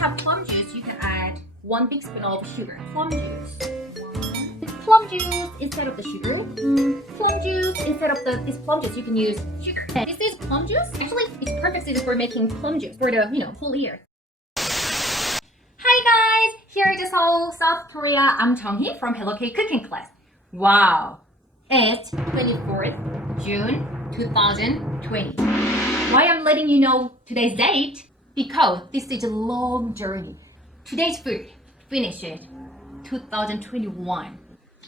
have plum juice, you can add 1 big spoon of sugar. Plum juice. Plum juice instead of the sugar. Plum juice instead of this plum juice, you can use sugar. And this is plum juice. Actually, it's perfect season for making plum juice for the whole year. Hi guys, here is Seoul, South Korea. I'm Junghee from Hello K Cooking Class. Wow, it's 24th June 2020. Why I'm letting you know today's date? Because this is a long journey. Today's food, finish it, 2021.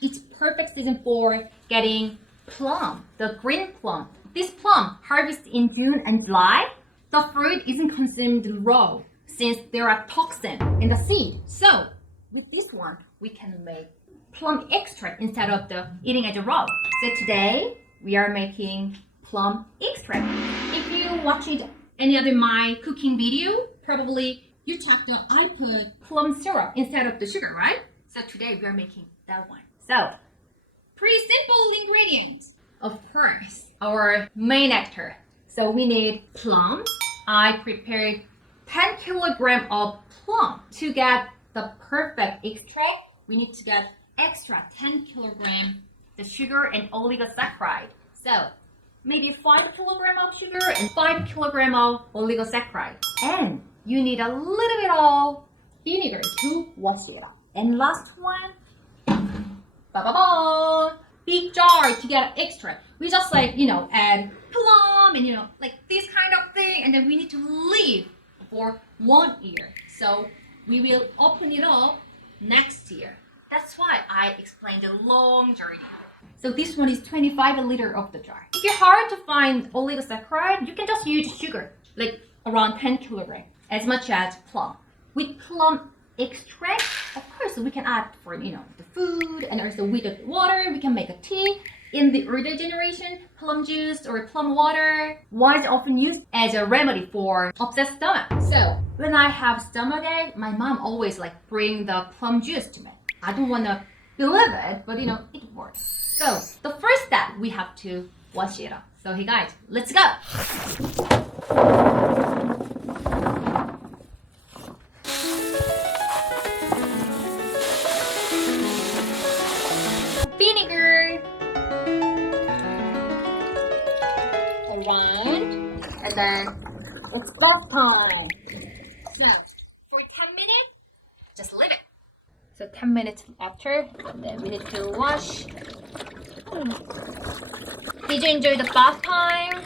It's perfect season for getting plum, the green plum. This plum harvested in June and July. The fruit isn't consumed raw since there are toxins in the seed. So with this one, we can make plum extract instead of eating as a raw. So today we are making plum extract. If you watched any other my cooking video, probably you checked I put plum syrup instead of the sugar, right? So today we are making that one. So pretty simple ingredients. Of course, our main actor. So we need plum. I prepared 10 kilograms of plum. To get the perfect extract, we need to get extra 10 kilograms the sugar and oligosaccharide. So maybe 5 kilograms of sugar and 5 kilograms of oligosaccharide. And you need a little bit of vinegar to wash it up. And last one, ba-ba-ba, big jar to get extra. We just add plum and like this kind of thing, and then we need to leave for 1 year. So we will open it up next year. That's why I explained the long journey. So this one is 25 liters of the jar. If it's hard to find oligosaccharide, you can just use sugar, like around 10 kilograms, as much as plum. With plum extract, of course, we can add for the food, and also with the water, we can make a tea. In the older generation, plum juice or plum water was often used as a remedy for upset stomach. So when I have stomachache, my mom always bring the plum juice to me. I don't want to believe it, but it works. So the first step, we have to wash it up. So hey guys, let's go. Vinegar around, and then it's bath time. So for 10 minutes, just leave it. So 10 minutes after, then we need to wash. Did you enjoy the bath time?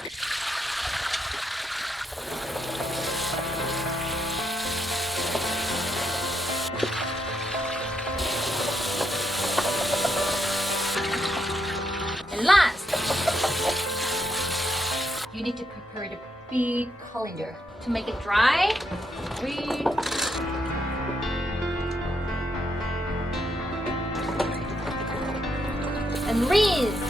And last, you need to prepare the big colander to make it dry. And rinse.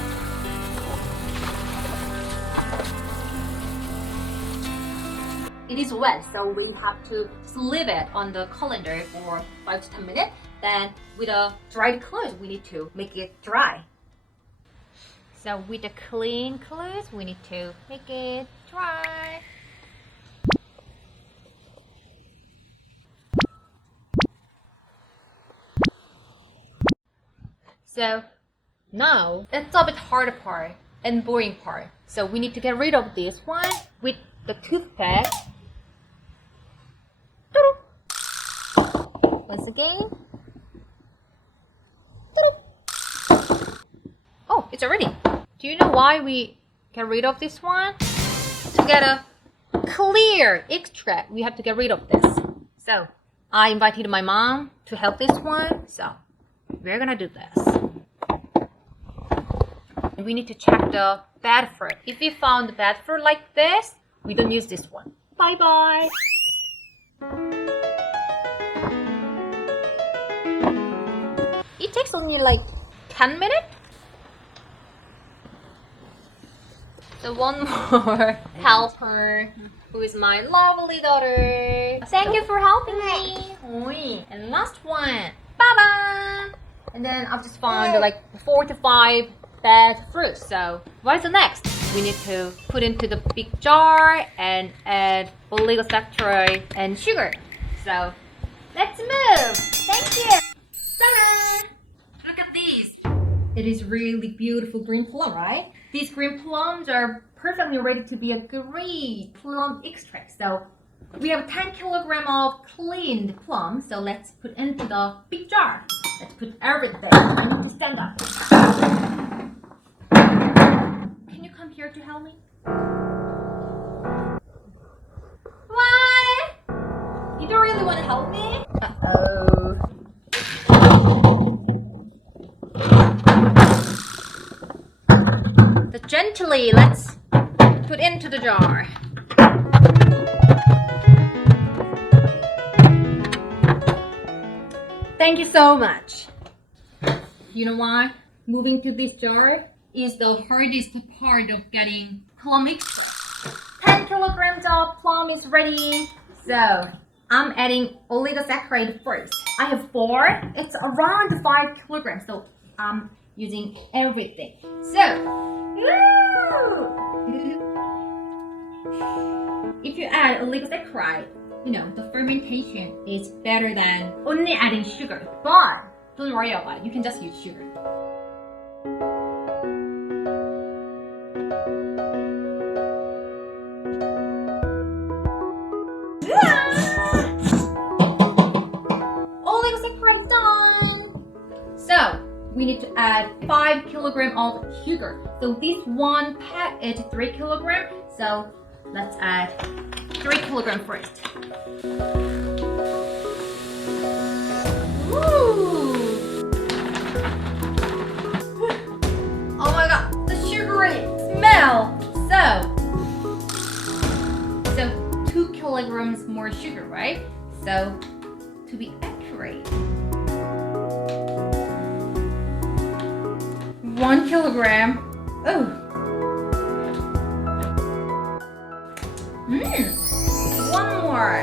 It is wet, so we have to leave it on the colander for 5 to 10 minutes. Then with a dried clothes, we need to make it dry. So with the clean clothes, we need to make it dry. So now it's a bit harder part and boring part. So we need to get rid of this one with the toothpick. Once again. Oh, it's already. Do you know why we get rid of this one? To get a clear extract, we have to get rid of this. So I invited my mom to help this one. So we're gonna do this. We need to check the bad fruit. If we found bad fruit like this, we don't use this one. Bye bye. It takes only 10 minutes. So one more helper, who is my lovely daughter. Thank you for helping me. And last one. Bye-bye. And then I've just found 4 to 5 bad fruits. So what's the next? We need to put into the big jar and add oligosaccharide and sugar. So Let's move. Thank you. Ta-da! Look at these. It is really beautiful green plum, right? These green plums are perfectly ready to be a great plum extract. So we have 10 kilograms of cleaned plum. So let's put into the big jar. Let's put everything. I need to stand up. Can you come here to help me? What? You don't really want to help me? Uh-oh. So gently, let's put into the jar. Thank you so much. You know what? Moving to this jar is the hardest part of getting plum extract. 10 kilograms of plum is ready. So I'm adding oligosaccharide first. I have 4. It's around 5 kilograms. So I'm using everything. So if you add oligosaccharide, you know, the fermentation is better than only adding sugar. But don't worry about it. You can just use sugar. Oligosaccharide done. So we need to add 5 kilograms of sugar. So this one pack is 3 kilograms. So let's add 3 kilograms first. Ooh. Oh my god, the sugary smell. So 2 kilograms more sugar, right? So to be accurate, 1 kilogram. Oh. One more.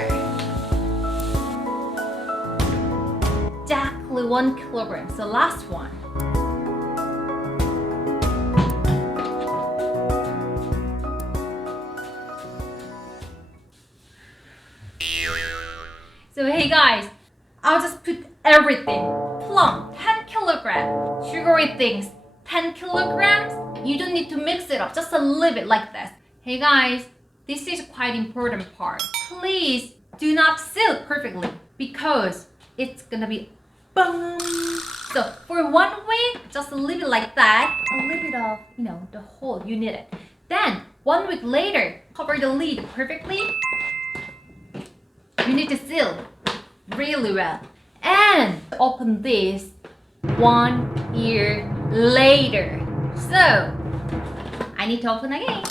Exactly 1 kilogram. So last one. So hey guys, I'll just put everything. Plum, 10 kilograms. Sugary things, 10 kilograms. You don't need to mix it up, just a little bit like this. Hey guys, this is quite important part. Please do not seal it perfectly because it's gonna be boom. So for 1 week, just a little bit like that. A little bit of, you know, the hole you need it. Then 1 week later, cover the lid perfectly. You need to seal really well. And open this 1 year later. So I need to open again.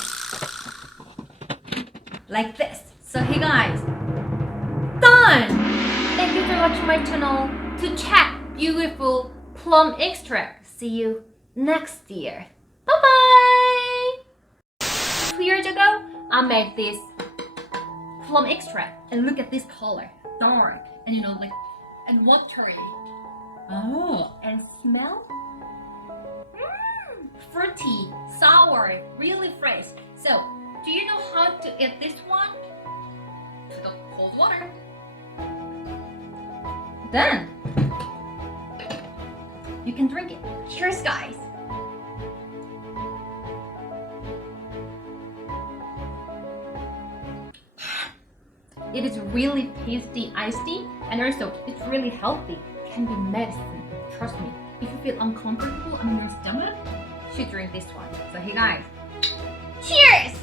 Like this. So hey guys, done! Thank you for watching my channel to check beautiful plum extract. See you next year. Bye bye! 2 years ago, I made this plum extract and look at this color, dark and you know like and watery. Oh, and smell? Fruity, sour, really fresh. So, do you know how to eat this one? Put up cold water. Then you can drink it. Cheers, guys. It is really tasty iced tea, and also it's really healthy. It can be medicine. Trust me. If you feel uncomfortable on your stomach, you should drink this one. So hey guys, cheers!